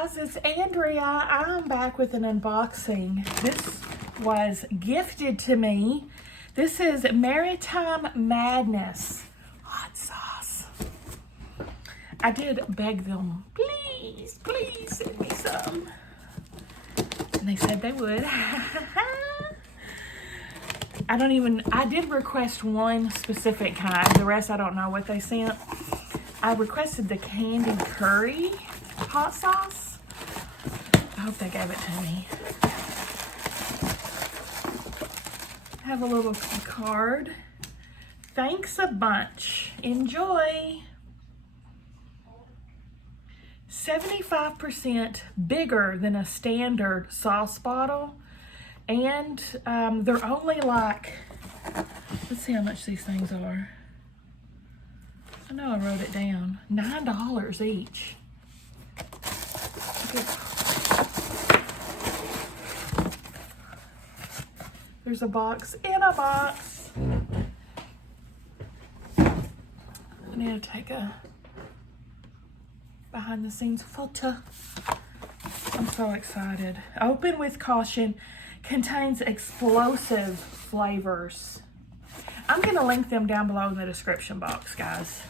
guys, it's Andrea. I'm back with an unboxing. This was gifted to me. This is Maritime Madness hot sauce. I did beg them, please send me some. And they said they would. I did request one specific kind. The rest I don't know what they sent. I requested the candy curry hot sauce. I hope they gave it to me. I have a little card. Thanks a bunch. Enjoy. 75% bigger than a standard sauce bottle. And they're only like, let's see how much these things are. I know I wrote it down. $9 each. There's a box in a box. I need to take a behind the scenes photo. I'm so excited. Open with caution. Contains explosive flavors. I'm going to link them down below in the description box, guys.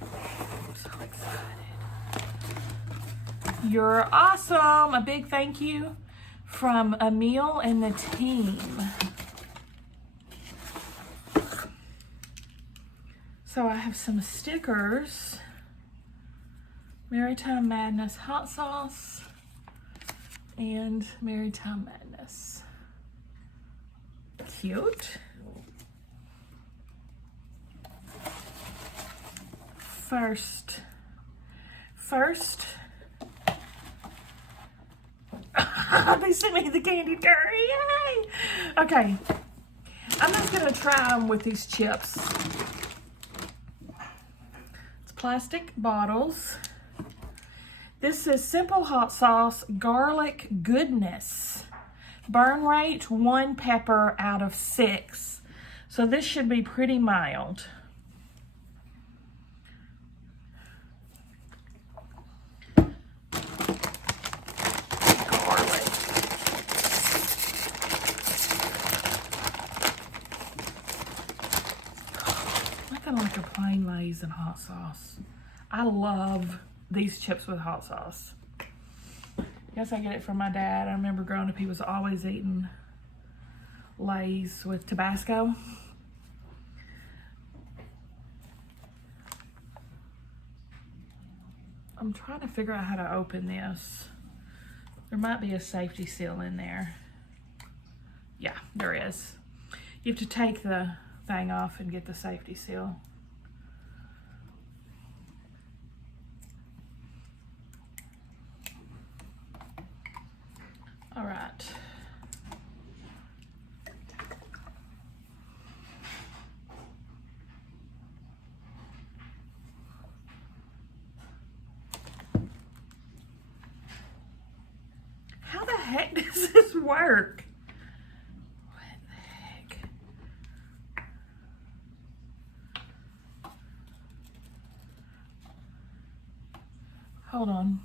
I'm so excited. You're awesome. A big thank you from Emil and the team. So I have some stickers. Maritime Madness hot sauce and Maritime Madness. Cute. First, they sent me the candy curry, yay! Okay, I'm just gonna try them with these chips. It's plastic bottles. This is simple hot sauce, garlic goodness. Burn rate 1 pepper out of 6. So this should be pretty mild. Garlic. Nothing like a plain Lay's and hot sauce. I love these chips with hot sauce. Guess I get it from my dad. I remember growing up, he was always eating Lay's with Tabasco. I'm trying to figure out how to open this. There might be a safety seal in there. Yeah, there is. You have to take the thing off and get the safety seal. All right. How the heck does this work? What the heck? Hold on.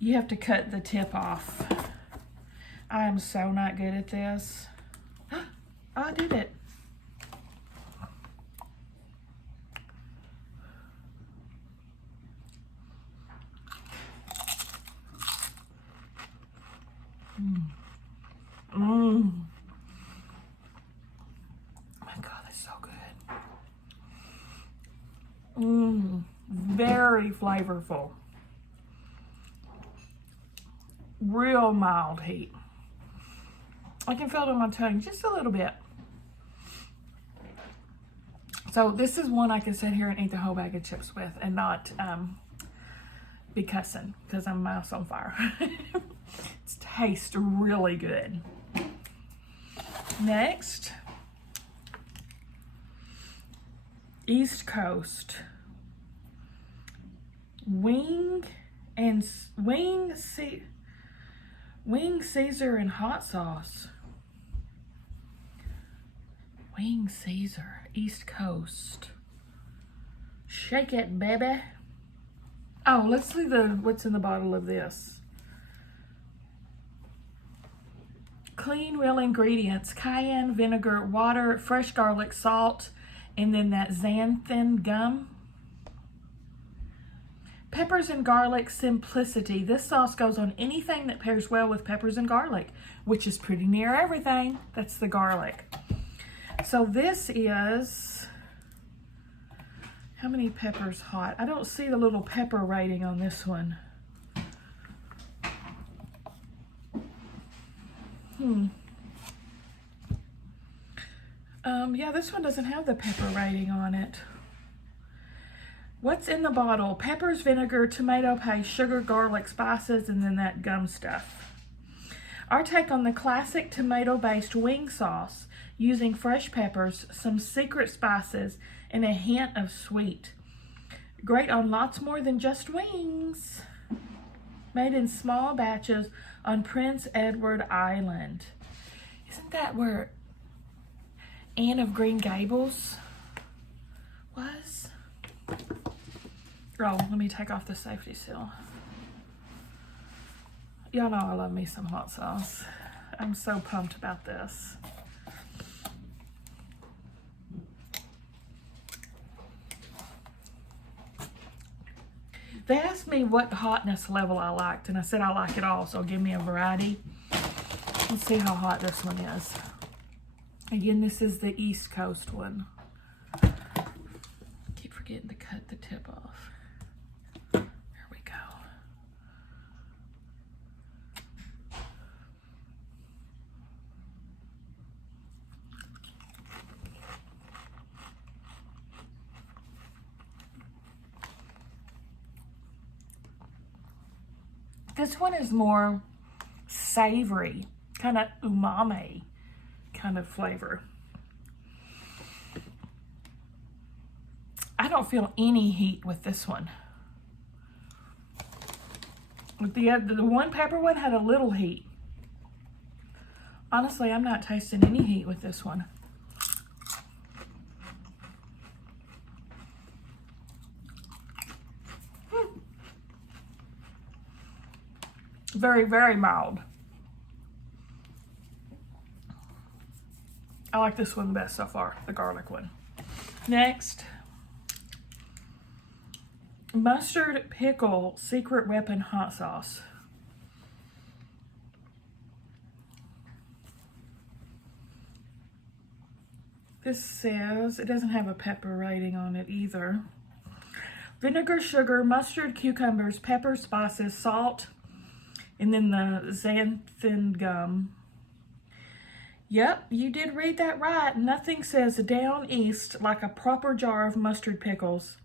You have to cut the tip off. I am so not good at this. I did it. Oh my God, that's so good. Very flavorful. Real mild heat. I can feel it on my tongue just a little bit. So this is one I can sit here and eat the whole bag of chips with and not be cussing because I'm mouse on fire. It tastes really good. Next, East Coast wing Caesar and hot sauce. Wing Caesar, East Coast. Shake it, baby. Oh, let's see what's in the bottle of this. Clean, real ingredients: cayenne, vinegar, water, fresh garlic, salt, and then that xanthan gum. Peppers and garlic simplicity. This sauce goes on anything that pairs well with peppers and garlic, which is pretty near everything. That's the garlic. So this is, how many peppers hot? I don't see the little pepper rating on this one. Yeah, this one doesn't have the pepper rating on it. What's in the bottle? Peppers, vinegar, tomato paste, sugar, garlic, spices, and then that gum stuff. Our take on the classic tomato-based wing sauce, using fresh peppers, some secret spices, and a hint of sweet. Great on lots more than just wings. Made in small batches on Prince Edward Island. Isn't that where Anne of Green Gables was? Oh, let me take off the safety seal. Y'all know I love me some hot sauce. I'm so pumped about this. They asked me what hotness level I liked, and I said I like it all, so give me a variety. Let's see how hot this one is. Again, this is the East Coast one. Keep forgetting to cut the tip off. There we go. This one is more savory, kind of umami kind of flavor. I don't feel any heat with this one. With the one pepper one had a little heat. Honestly, I'm not tasting any heat with this one. Very, very mild. I like this one the best so far, the garlic one. Next, mustard pickle secret weapon hot sauce. This says, it doesn't have a pepper rating on it either. Vinegar, sugar, mustard, cucumbers, pepper, spices, salt, and then the xanthan gum. Yep, you did read that right. Nothing says down east like a proper jar of mustard pickles.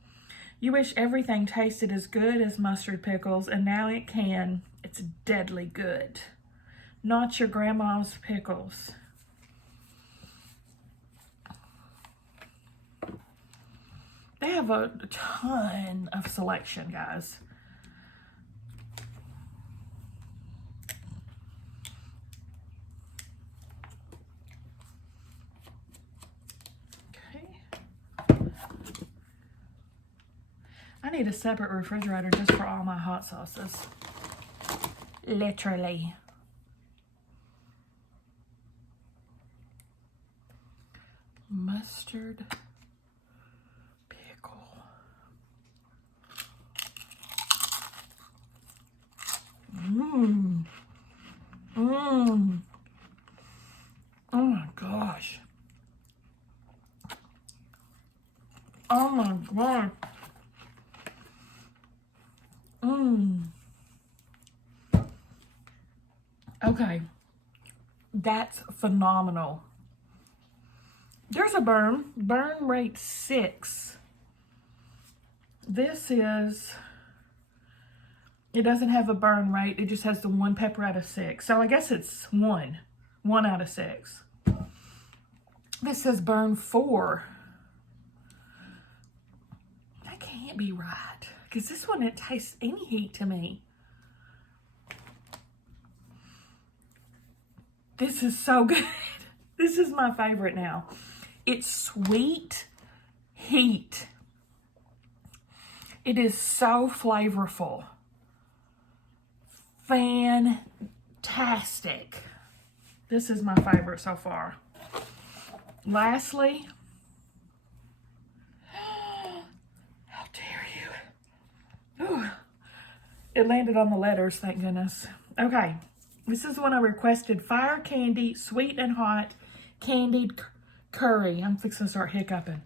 You wish everything tasted as good as mustard pickles, and now it can. It's deadly good. Not your grandma's pickles. They have a ton of selection, guys. I need a separate refrigerator just for all my hot sauces. Literally. Mustard pickle. Mmm. Mmm. Oh my gosh. Oh my God. Okay, that's phenomenal. There's a burn rate 6. This is, it doesn't have a burn rate, it just has the 1 pepper out of 6. So I guess it's 1 out of 6. This says burn 4. That can't be right, because this one, it tastes any heat to me. This is so good. This is my favorite now. It's sweet heat. It is so flavorful. Fantastic. This is my favorite so far. Lastly, how dare you? Ooh, it landed on the letters, thank goodness. Okay, this is one I requested. Fire candy, sweet and hot, candied curry. I'm fixing to start hiccuping.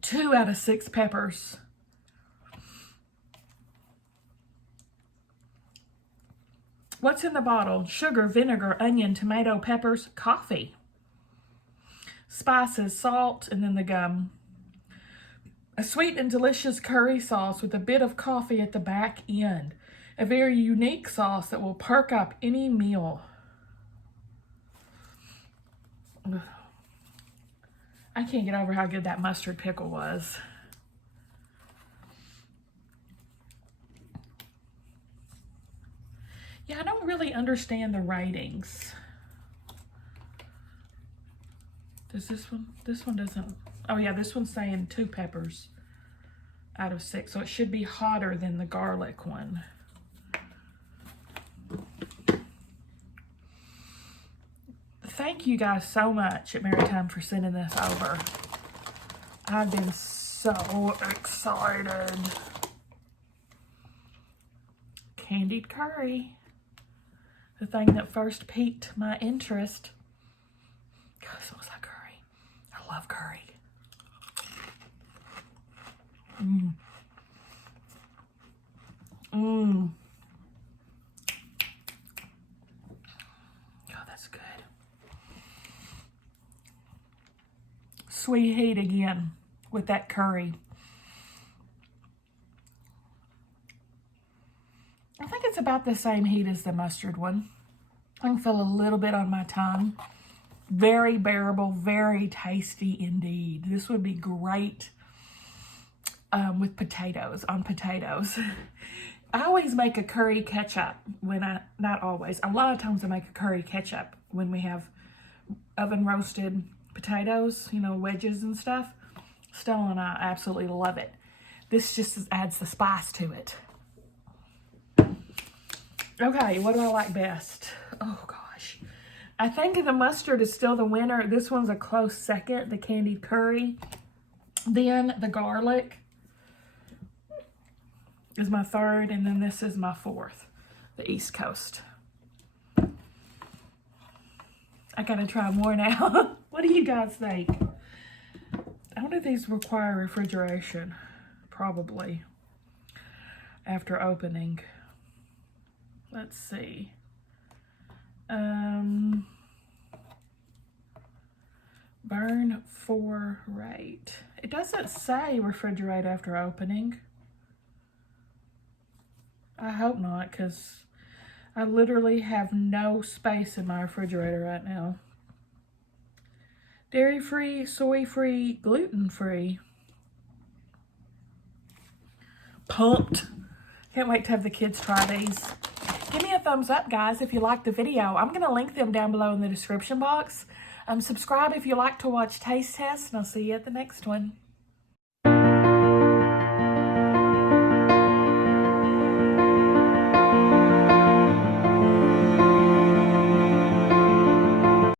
2 out of 6 peppers. What's in the bottle? Sugar, vinegar, onion, tomato, peppers, coffee. Spices, salt, and then the gum. A sweet and delicious curry sauce with a bit of coffee at the back end. A very unique sauce that will perk up any meal. Ugh. I can't get over how good that mustard pickle was. Yeah, I don't really understand the ratings. Does this one doesn't, oh yeah, this one's saying 2 peppers out of 6, so it should be hotter than the garlic one. Thank you guys so much at Maritime for sending this over. I've been so excited. Candied curry. The thing that first piqued my interest. God, it smells like curry. I love curry. Mmm. Mmm. God, that's good. Sweet heat again with that curry. I think it's about the same heat as the mustard one. I can feel a little bit on my tongue. Very bearable, very tasty indeed. This would be great with potatoes, on potatoes. I always make a curry ketchup not always, a lot of times I make a curry ketchup when we have oven roasted potatoes, you know, wedges and stuff. Stella and I absolutely love it. This just adds the spice to it. Okay, what do I like best? Oh gosh. I think the mustard is still the winner. This one's a close second, the candied curry. Then the garlic is my third, and then this is my fourth, the East Coast. I gotta try more now. What do you guys think? I wonder if these require refrigeration. Probably. After opening. Let's see. Burn for rate. It doesn't say refrigerate after opening. I hope not, because I literally have no space in my refrigerator right now. Dairy-free, soy-free, gluten-free. Pumped. Can't wait to have the kids try these. Give me a thumbs up, guys, if you liked the video. I'm going to link them down below in the description box. Subscribe if you like to watch taste tests, and I'll see you at the next one.